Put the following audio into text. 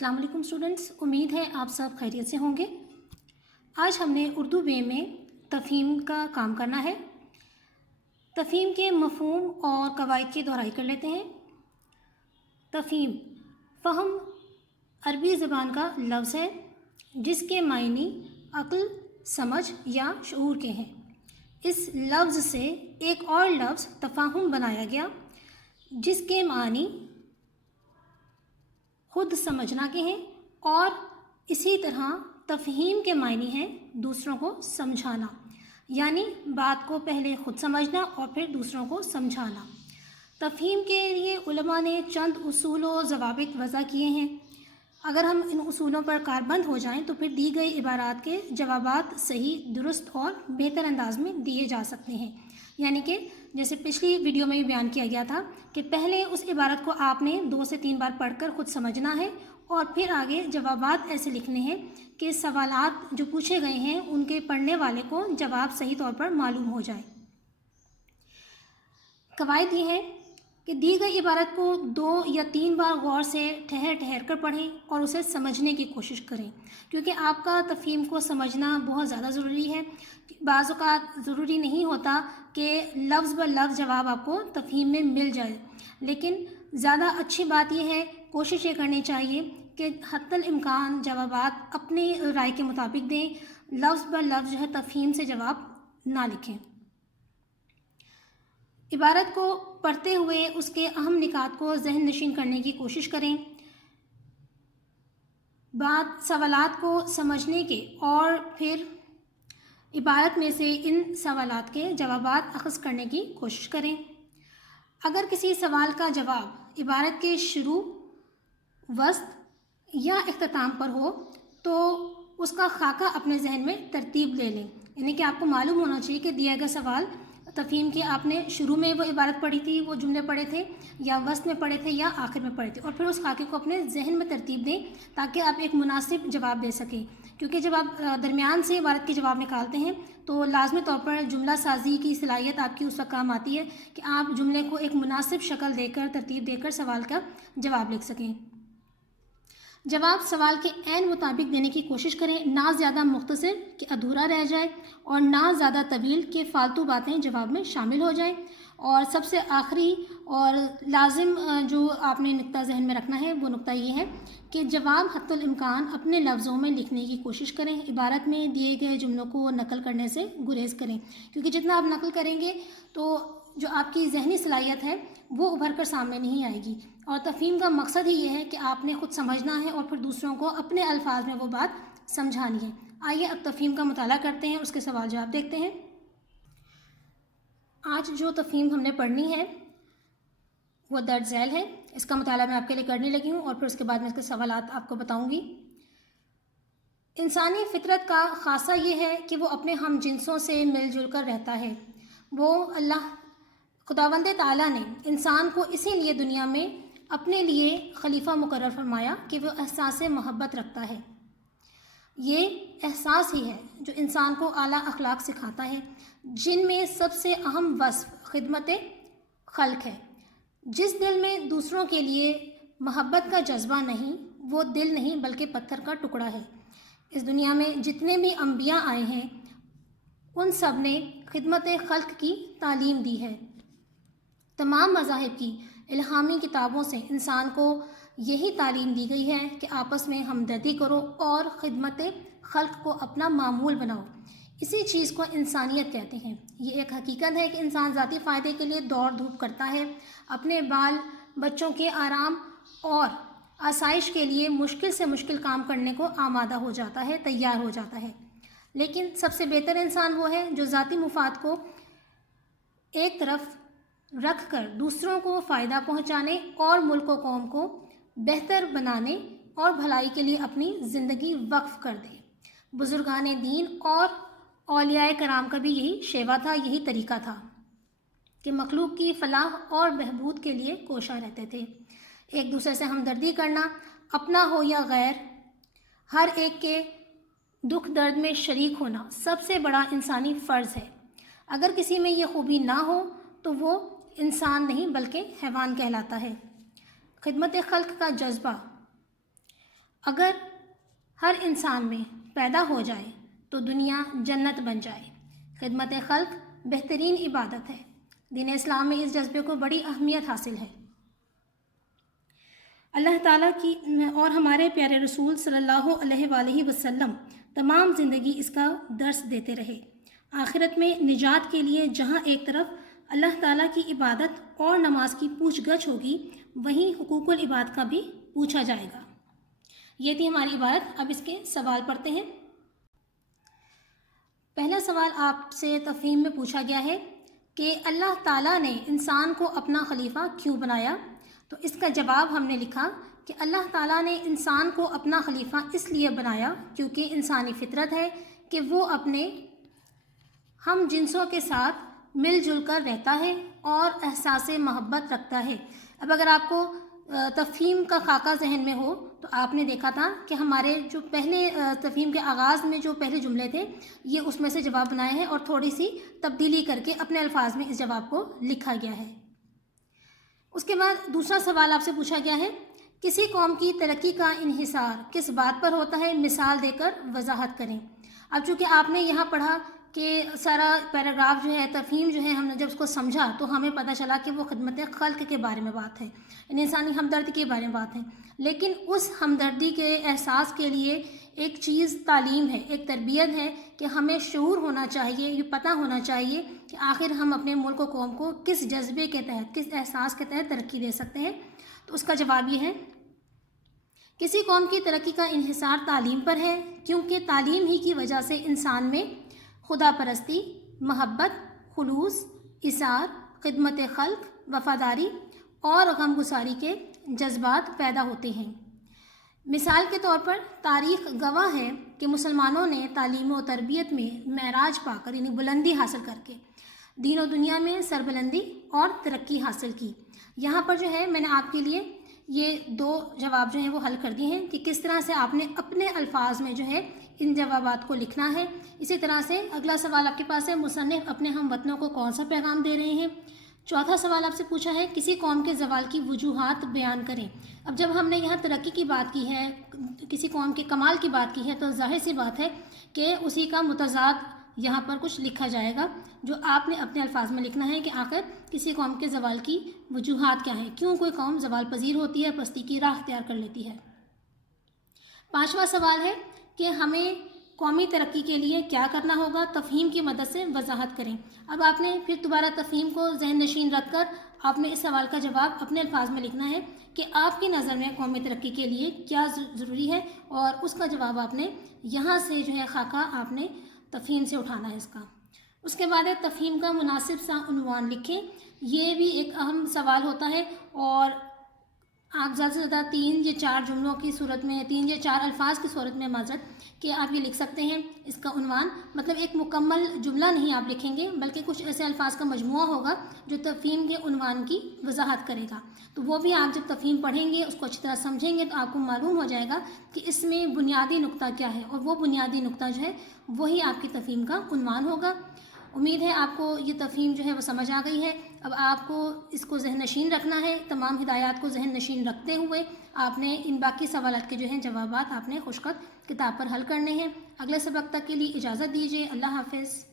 अस्सलाम वालेकुम स्टूडेंट्स, उम्मीद है आप सब खैरियत से होंगे। आज हमने उर्दू वे में तफ़हीम का काम करना है। तफ़हीम के मफ़हूम और कवाइद की दोहराई कर लेते हैं। तफ़हीम फ़हम अरबी ज़बान का लफ्ज़ है जिसके मायने अक्ल, समझ या शऊर के हैं। इस लफ्ज़ से एक और लफ्ज़ तफ़ाहुम बनाया गया जिसके मानी खुद समझना के हैं और इसी तरह तफ़हीम के मायने हैं दूसरों को समझाना, यानी बात को पहले खुद समझना और फिर दूसरों को समझाना। तफ़हीम के लिए उलमा ने चंद उसूल व ज़वाबित वज़ा किए हैं। अगर हम इन उसूलों पर कारबंद हो जाएं तो फिर दी गई इबारात के जवाबात सही, दुरुस्त और बेहतर अंदाज में दिए जा सकते हैं। यानी कि जैसे पिछली वीडियो में भी बयान किया गया था कि पहले उस इबारत को आपने 2 से 3 बार पढ़कर ख़ुद समझना है और फिर आगे जवाबात ऐसे लिखने हैं कि सवालात जो पूछे गए हैं उनके पढ़ने वाले को जवाब सही तौर पर मालूम हो जाए। कवायद ये है कि दी गई इबारत को 2 या 3 बार गौर से ठहर कर पढ़ें और उसे समझने की कोशिश करें, क्योंकि आपका तफ़हीम को समझना बहुत ज़्यादा ज़रूरी है। बाज़ औक़ात ज़रूरी नहीं होता कि लफ्ज़ ब लफ्ज़ जवाब आपको तफ़हीम में मिल जाए, लेकिन ज़्यादा अच्छी बात यह है, कोशिश ये करनी चाहिए कि हत्तल इम्कान जवाबात अपनी राय के मुताबिक दें, लफ्ज़ ब लफ्ज़ जो है तफ़हीम से जवाब ना लिखें। इबारत को पढ़ते हुए उसके अहम निकात को ज़हन नशीन करने की कोशिश करें। बात सवालात को समझने के और फिर इबारत में से इन सवालात के जवाबात अख़ज़ करने की कोशिश करें। अगर किसी सवाल का जवाब इबारत के शुरू, वस्त या इख्तिताम पर हो तो उसका खाका अपने जहन में तरतीब ले लें। यानी कि आपको मालूम होना चाहिए कि दिया गया सवाल तफ़हीम के आपने शुरू में वो इबारत पढ़ी थी, वो जुमले पढ़े थे, या वस्त में पढ़े थे या आखिर में पढ़े थे, और फिर उस खाके को अपने जहन में तरतीब दें ताकि आप एक मुनासिब जवाब दे सकें। क्योंकि जब आप दरमियान से इबारत के जवाब निकालते हैं तो लाजमी तौर पर जुमला साजी की सलाहियत आपकी उस वक्त काम आती है कि आप जुमले को एक मुनासिब शक्ल देकर, तरतीब देकर सवाल का जवाब लिख सकें। जवाब सवाल के ऐन मुताबिक देने की कोशिश करें, ना ज़्यादा मुख्तसर कि अधूरा रह जाए और ना ज़्यादा तवील कि फ़ालतू बातें जवाब में शामिल हो जाएं। और सबसे आखिरी और लाजिम जो आपने नुक्ता जहन में रखना है वो नुक्ता ये है कि जवाब हत्तुल इम्कान अपने लफ्ज़ों में लिखने की कोशिश करें। इबारत में दिए गए जुमलों को नकल करने से गुरेज़ करें, क्योंकि जितना आप नकल करेंगे तो जो आपकी ज़हनी सलाहियत है वो उभर कर सामने नहीं आएगी। और तफ़हीम का मकसद ही ये है कि आपने ख़ुद समझना है और फिर दूसरों को अपने अल्फाज में वो बात समझानी है। आइए अब तफ़हीम का मुताला करते हैं, उसके सवाल जवाब देखते हैं। आज जो तफ़हीम हमने पढ़नी है वो दर्ज झैल है। इसका मुताला मैं आपके लिए करने लगी हूँ और फिर उसके बाद मैं इसके सवालात आपको बताऊँगी। इंसानी फ़ितरत का ख़ासा ये है कि वो अपने हम जिनसों से मिलजुल कर रहता है। वो अल्लाह खुदावंद ताला ने इंसान को इसीलिए दुनिया में अपने लिए खलीफा मुकर्रर फरमाया कि वो एहसास मोहब्बत रखता है। ये एहसास ही है जो इंसान को आला अखलाक सिखाता है, जिनमें सबसे अहम वस्फ़ खिदमत खल्क है। जिस दिल में दूसरों के लिए मोहब्बत का जज्बा नहीं, वो दिल नहीं बल्कि पत्थर का टुकड़ा है। इस दुनिया में जितने भी अम्बिया आए हैं उन सब ने खिदमत खल्क की तालीम दी है। तमाम मज़ाहिब की इल्हामी किताबों से इंसान को यही तालीम दी गई है कि आपस में हमदर्दी करो और ख़िदमत खल्क को अपना मामूल बनाओ। इसी चीज़ को इंसानियत कहते हैं। ये एक हकीकत है कि इंसान ज़ाती फ़ायदे के लिए दौड़ धूप करता है, अपने बाल बच्चों के आराम और आसाइश के लिए मुश्किल से मुश्किल काम करने को आमादा हो जाता है, तैयार हो जाता है। लेकिन सबसे बेहतर इंसान वो है जो ज़ाती मुफाद को एक तरफ रख कर दूसरों को फ़ायदा पहुँचाने और मुल्क व कौम को बेहतर बनाने और भलाई के लिए अपनी ज़िंदगी वक्फ़ कर दे। बुज़ुर्गान दीन और औलियाए कराम का भी यही शेवा था, यही तरीक़ा था कि मखलूक की फ़लाह और बहबूद के लिए कोशा रहते थे। एक दूसरे से हमदर्दी करना, अपना हो या गैर, हर एक के दुख दर्द में शरीक होना सबसे बड़ा इंसानी फ़र्ज़ है। अगर किसी में ये खूबी ना हो तो वो इंसान नहीं बल्कि हैवान कहलाता है। खिदमत खल्क का जज्बा اگر ہر انسان میں پیدا ہو جائے تو دنیا جنت بن جائے۔ خدمت خلق بہترین عبادت ہے۔ دین اسلام میں اس جذبے کو بڑی اہمیت حاصل ہے۔ اللہ تعالیٰ کی اور ہمارے پیارے رسول صلی اللہ علیہ وآلہ وسلم تمام زندگی اس کا درس دیتے رہے۔ آخرت میں نجات کے لیے جہاں ایک طرف اللہ تعالیٰ کی عبادت اور نماز کی پوچھ گچھ ہوگی، وہیں حقوق العباد کا بھی پوچھا جائے گا۔ یہ تھی ہماری عبارت۔ اب اس کے سوال پڑھتے ہیں۔ پہلا سوال آپ سے تفہیم میں پوچھا گیا ہے کہ اللہ تعالیٰ نے انسان کو اپنا خلیفہ کیوں بنایا؟ تو اس کا جواب ہم نے لکھا کہ اللہ تعالیٰ نے انسان کو اپنا خلیفہ اس لیے بنایا کیونکہ انسانی فطرت ہے کہ وہ اپنے ہم جنسوں کے ساتھ مل جل کر رہتا ہے اور احساس محبت رکھتا ہے۔ اب اگر آپ کو تفہیم کا خاکہ ذہن میں ہو تو آپ نے دیکھا تھا کہ ہمارے جو پہلے تفہیم کے آغاز میں جو پہلے جملے تھے یہ اس میں سے جواب بنائے ہیں اور تھوڑی سی تبدیلی کر کے اپنے الفاظ میں اس جواب کو لکھا گیا ہے۔ اس کے بعد دوسرا سوال آپ سے پوچھا گیا ہے، کسی قوم کی ترقی کا انحصار کس بات پر ہوتا ہے؟ مثال دے کر وضاحت کریں۔ اب چونکہ آپ نے یہاں پڑھا کہ سارا پیراگراف جو ہے، تفہیم جو ہے، ہم نے جب اس کو سمجھا تو ہمیں پتہ چلا کہ وہ خدمت خلق کے بارے میں بات ہے، انسانی ہمدردی کے بارے میں بات ہے۔ لیکن اس ہمدردی کے احساس کے لیے ایک چیز تعلیم ہے، ایک تربیت ہے کہ ہمیں شعور ہونا چاہیے، یہ پتہ ہونا چاہیے کہ آخر ہم اپنے ملک و قوم کو کس جذبے کے تحت، کس احساس کے تحت ترقی دے سکتے ہیں۔ تو اس کا جواب یہ ہے، کسی قوم کی ترقی کا انحصار تعلیم پر ہے، کیونکہ تعلیم ہی کی وجہ سے انسان میں خدا پرستی، محبت، خلوص، اثار، خدمت خلق، وفاداری اور غمگساری کے جذبات پیدا ہوتے ہیں۔ مثال کے طور پر تاریخ گواہ ہے کہ مسلمانوں نے تعلیم و تربیت میں معراج پا کر، یعنی بلندی حاصل کر کے دین و دنیا میں سربلندی اور ترقی حاصل کی۔ یہاں پر جو ہے میں نے آپ کے لیے یہ دو جواب جو ہیں وہ حل کر دیے ہیں کہ کس طرح سے آپ نے اپنے الفاظ میں جو ہے ان جوابات کو لکھنا ہے۔ اسی طرح سے اگلا سوال آپ کے پاس ہے، مصنف اپنے ہم وطنوں کو کون سا پیغام دے رہے ہیں؟ چوتھا سوال آپ سے پوچھا ہے، کسی قوم کے زوال کی وجوہات بیان کریں۔ اب جب ہم نے یہاں ترقی کی بات کی ہے، کسی قوم کے کمال کی بات کی ہے، تو ظاہر سی بات ہے کہ اسی کا متضاد یہاں پر کچھ لکھا جائے گا جو آپ نے اپنے الفاظ میں لکھنا ہے کہ آخر کسی قوم کے زوال کی وجوہات کیا ہیں، کیوں کوئی قوم زوال پذیر ہوتی ہے، پستی کی راہ اختیار کر لیتی ہے۔ پانچواں سوال ہے کہ ہمیں قومی ترقی کے لیے کیا کرنا ہوگا؟ تفہیم کی مدد سے وضاحت کریں۔ اب آپ نے پھر دوبارہ تفہیم کو ذہن نشین رکھ کر آپ نے اس سوال کا جواب اپنے الفاظ میں لکھنا ہے کہ آپ کی نظر میں قومی ترقی کے لیے کیا ضروری ہے، اور اس کا جواب آپ نے یہاں سے جو ہے خاکہ آپ نے تفہیم سے اٹھانا ہے اس کا۔ اس کے بعد ہے تفہیم کا مناسب سا عنوان لکھیں۔ یہ بھی ایک اہم سوال ہوتا ہے، اور آپ زیادہ سے زیادہ 3 یا 4 جملوں کی صورت میں، 3 یا 4 الفاظ کی صورت میں معذرت کہ آپ یہ لکھ سکتے ہیں اس کا عنوان، مطلب ایک مکمل جملہ نہیں آپ لکھیں گے بلکہ کچھ ایسے الفاظ کا مجموعہ ہوگا جو تفہیم کے عنوان کی وضاحت کرے گا۔ تو وہ بھی آپ جب تفہیم پڑھیں گے، اس کو اچھی طرح سمجھیں گے، تو آپ کو معلوم ہو جائے گا کہ اس میں بنیادی نقطہ کیا ہے، اور وہ بنیادی نقطہ جو ہے وہی آپ کی تفہیم کا عنوان ہوگا۔ امید ہے آپ کو یہ تفہیم جو ہے وہ سمجھ آ گئی ہے۔ اب آپ کو اس کو ذہن نشین رکھنا ہے، تمام ہدایات کو ذہن نشین رکھتے ہوئے آپ نے ان باقی سوالات کے جو ہیں جوابات آپ نے خوشخط کتاب پر حل کرنے ہیں۔ اگلے سبق تک کے لیے اجازت دیجیے۔ اللہ حافظ۔